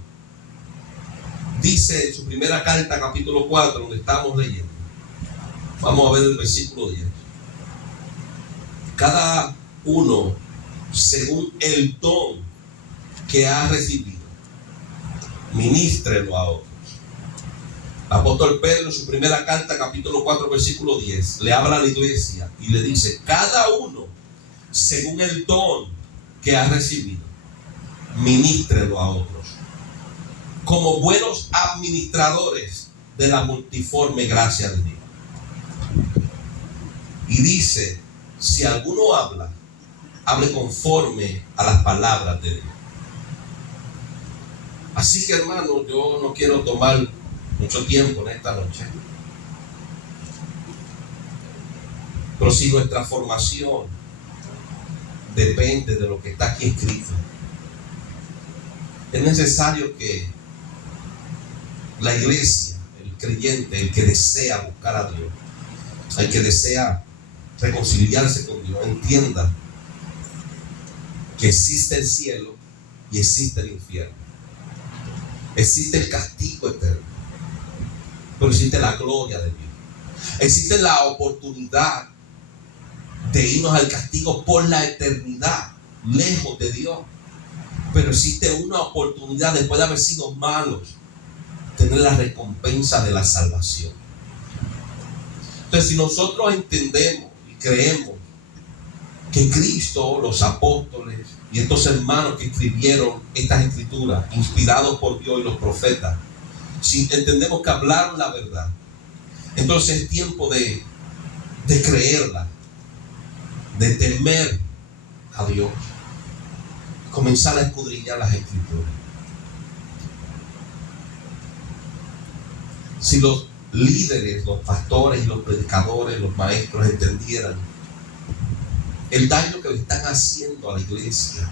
dice en su primera carta, capítulo 4, donde estamos leyendo. Vamos a ver el versículo 10. Cada uno según el don que ha recibido, ministrelo a otros. El apóstol Pedro en su primera carta, capítulo 4, versículo 10, le habla a la iglesia y le dice: cada uno según el don que ha recibido, ministrelo a otros, como buenos administradores de la multiforme gracia de Dios. Y dice: si alguno habla, hable conforme a las palabras de Dios. Así que, hermano, yo no quiero tomar mucho tiempo en esta noche, pero si nuestra formación depende de lo que está aquí escrito, es necesario que la iglesia, el creyente, el que desea buscar a Dios, el que desea reconciliarse con Dios, entienda que existe el cielo y existe el infierno. Existe el castigo eterno, pero existe la gloria de Dios. Existe la oportunidad de irnos al castigo por la eternidad, lejos de Dios. Pero existe una oportunidad, después de haber sido malos, tener la recompensa de la salvación. Entonces, si nosotros entendemos y creemos que Cristo, los apóstoles y estos hermanos que escribieron estas escrituras, inspirados por Dios y los profetas, si entendemos que hablaron la verdad, entonces es tiempo de creerla, de temer a Dios, comenzar a escudriñar las escrituras. Si los líderes, los pastores y los predicadores, los maestros entendieran el daño que le están haciendo a la iglesia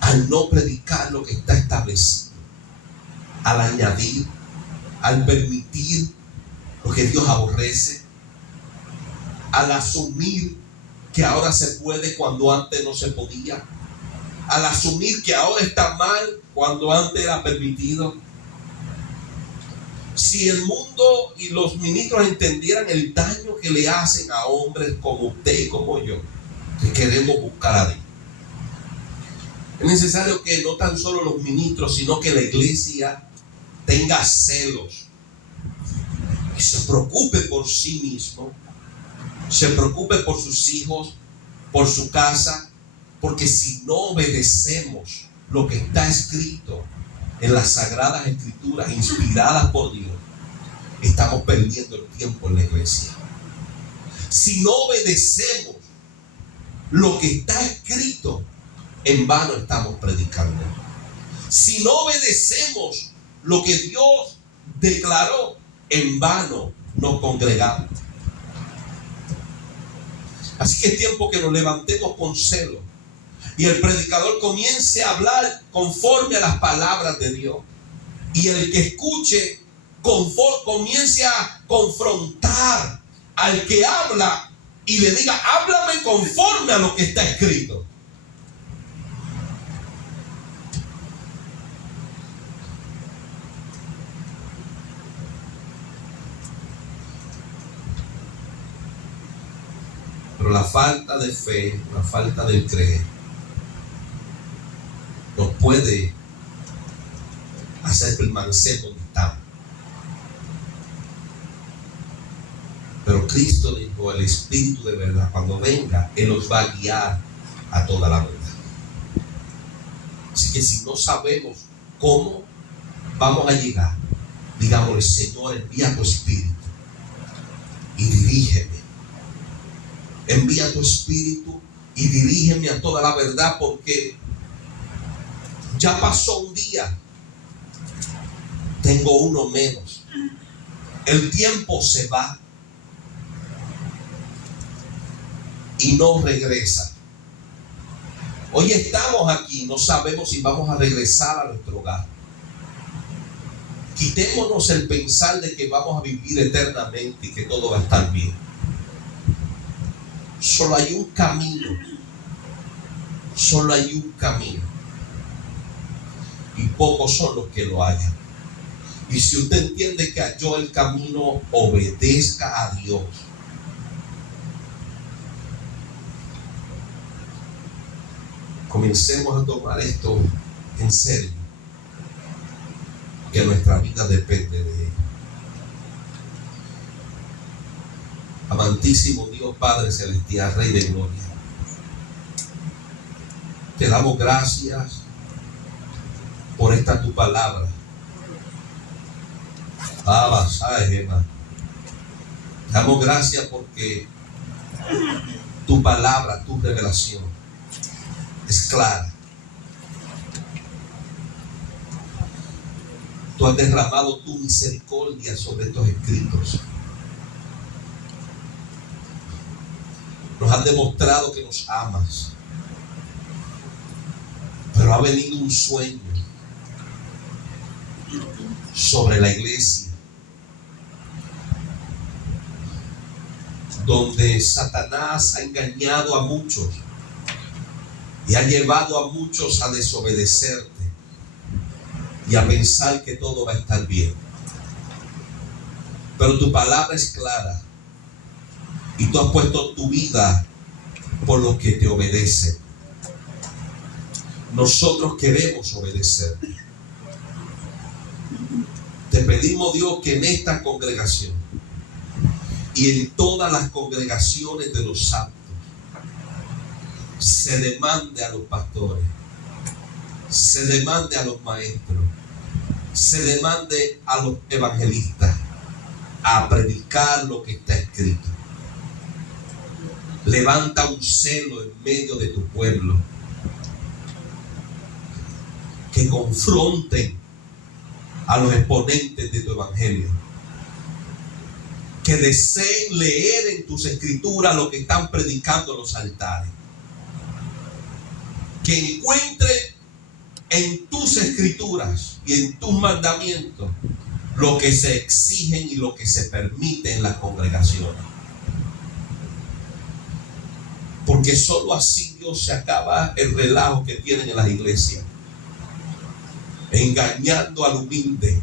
al no predicar lo que está establecido, al añadir, al permitir lo que Dios aborrece, al asumir que ahora se puede cuando antes no se podía, al asumir que ahora está mal cuando antes era permitido. Si el mundo y los ministros entendieran el daño que le hacen a hombres como usted y como yo, que queremos buscar a Dios, es necesario que no tan solo los ministros, sino que la iglesia tenga celos, que se preocupe por sí mismo, se preocupe por sus hijos, por su casa, porque si no obedecemos lo que está escrito en las sagradas escrituras inspiradas por Dios, estamos perdiendo el tiempo en la iglesia. Si no obedecemos lo que está escrito, en vano estamos predicando. Si no obedecemos lo que Dios declaró, en vano nos congregamos. Así que es tiempo que nos levantemos con celo y el predicador comience a hablar conforme a las palabras de Dios, y el que escuche comience a confrontar al que habla y le diga: háblame conforme a lo que está escrito. falta de fe, la falta del creer, nos puede hacer permanecer donde estamos. Pero Cristo dijo, el Espíritu de verdad, cuando venga, Él nos va a guiar a toda la verdad. Así que si no sabemos cómo vamos a llegar, digámosle, Señor, envía tu Espíritu y dirígeme. Envía tu Espíritu y dirígeme a toda la verdad, porque ya pasó un día, tengo uno menos. El tiempo se va y no regresa. Hoy estamos aquí, no sabemos si vamos a regresar a nuestro hogar. Quitémonos el pensar de que vamos a vivir eternamente y que todo va a estar bien. Solo hay un camino. Solo hay un camino. Y pocos son los que lo hallan. Y si usted entiende que halló el camino, obedezca a Dios. Comencemos a tomar esto en serio, que nuestra vida depende de Él. Amantísimo Dios Padre Celestial, Rey de Gloria, te damos gracias por esta tu palabra. Damos gracias porque tu palabra, tu revelación es clara. Tú has derramado tu misericordia sobre estos escritos. Nos has demostrado que nos amas. Pero ha venido un sueño sobre la iglesia, donde Satanás ha engañado a muchos y ha llevado a muchos a desobedecerte y a pensar que todo va a estar bien. Pero tu palabra es clara y tú has puesto tu vida por los que te obedecen. Nosotros queremos obedecer. Te pedimos, Dios, que en esta congregación y en todas las congregaciones de los santos se demande a los pastores, se demande a los maestros, se demande a los evangelistas a predicar lo que está escrito. Levanta un celo en medio de tu pueblo, que confronten a los exponentes de tu evangelio, que deseen leer en tus escrituras lo que están predicando en los altares, que encuentren en tus escrituras y en tus mandamientos lo que se exigen y lo que se permite en las congregaciones. Porque solo así, Dios, se acaba el relajo que tienen en las iglesias, engañando al humilde.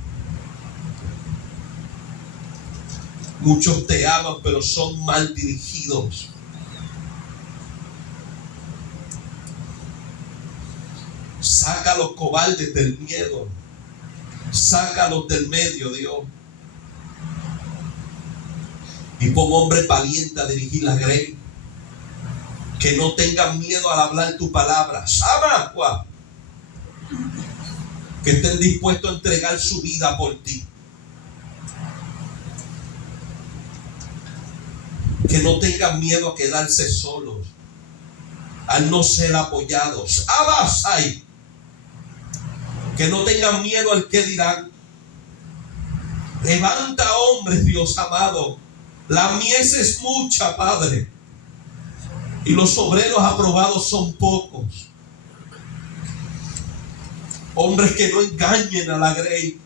Muchos te aman, pero son mal dirigidos. Saca a los cobardes del miedo. Sácalos del medio, Dios. Y pon hombres valientes a dirigir la grey, que no tengan miedo al hablar tu palabra. ¡Sama! Que estén dispuestos a entregar su vida por ti. Que no tengan miedo a quedarse solos, al no ser apoyados. ¡Abasai! Que no tengan miedo al que dirán. Levanta hombres, Dios amado. La mies es mucha, Padre, y los obreros aprobados son pocos. Hombres que no engañen a la grey.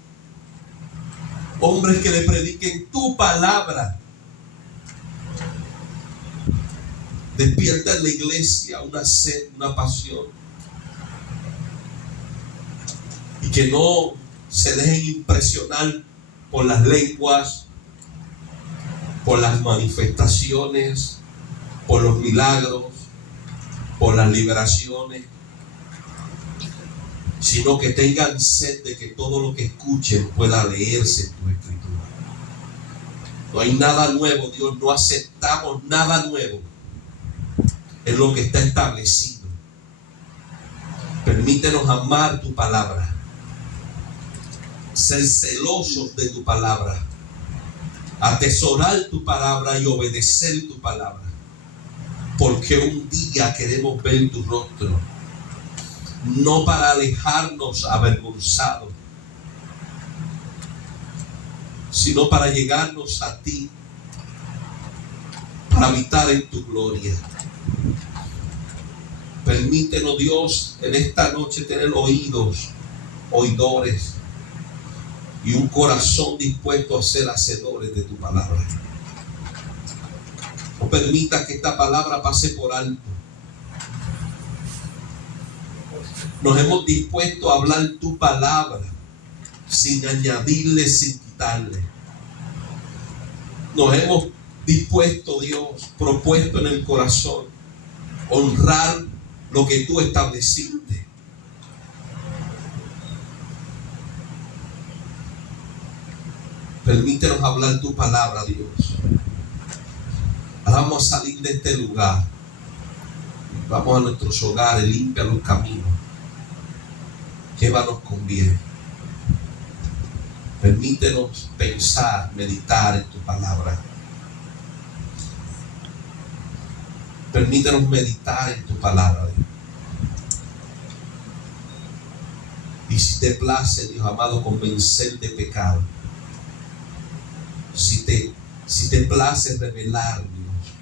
Hombres que le prediquen tu palabra. Despierta en la iglesia una sed, una pasión. Y que no se dejen impresionar por las lenguas, por las manifestaciones, por los milagros, por las liberaciones, sino que tengan sed de que todo lo que escuchen pueda leerse en tu escritura. No hay nada nuevo, Dios, no aceptamos nada nuevo en lo que está establecido. Permítenos amar tu palabra, ser celosos de tu palabra, atesorar tu palabra y obedecer tu palabra, porque un día queremos ver tu rostro, no para alejarnos avergonzados, sino para llegarnos a ti, para habitar en tu gloria. Permítenos, Dios, en esta noche tener oidores y un corazón dispuesto a ser hacedores de tu palabra. No permita que esta palabra pase por alto. Nos hemos dispuesto a hablar tu palabra sin añadirle, sin quitarle. Nos hemos dispuesto, Dios, propuesto en el corazón, honrar lo que tú estableciste. Permítenos hablar tu palabra, Dios. Vamos a salir de este lugar. Vamos a nuestros hogares, limpia los caminos. Llévanos con bien. Permítenos pensar, meditar en tu palabra. Permítenos meditar en tu palabra, Dios. Y si te place, Dios amado, convencer de pecado. Si te place revelar, Dios,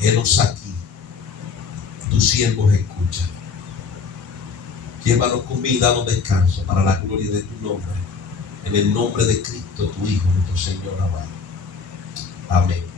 henos aquí. Tus siervos escuchan. Llévanos con vida, danos descanso para la gloria de tu nombre. En el nombre de Cristo, tu Hijo, nuestro Señor amado. Amén.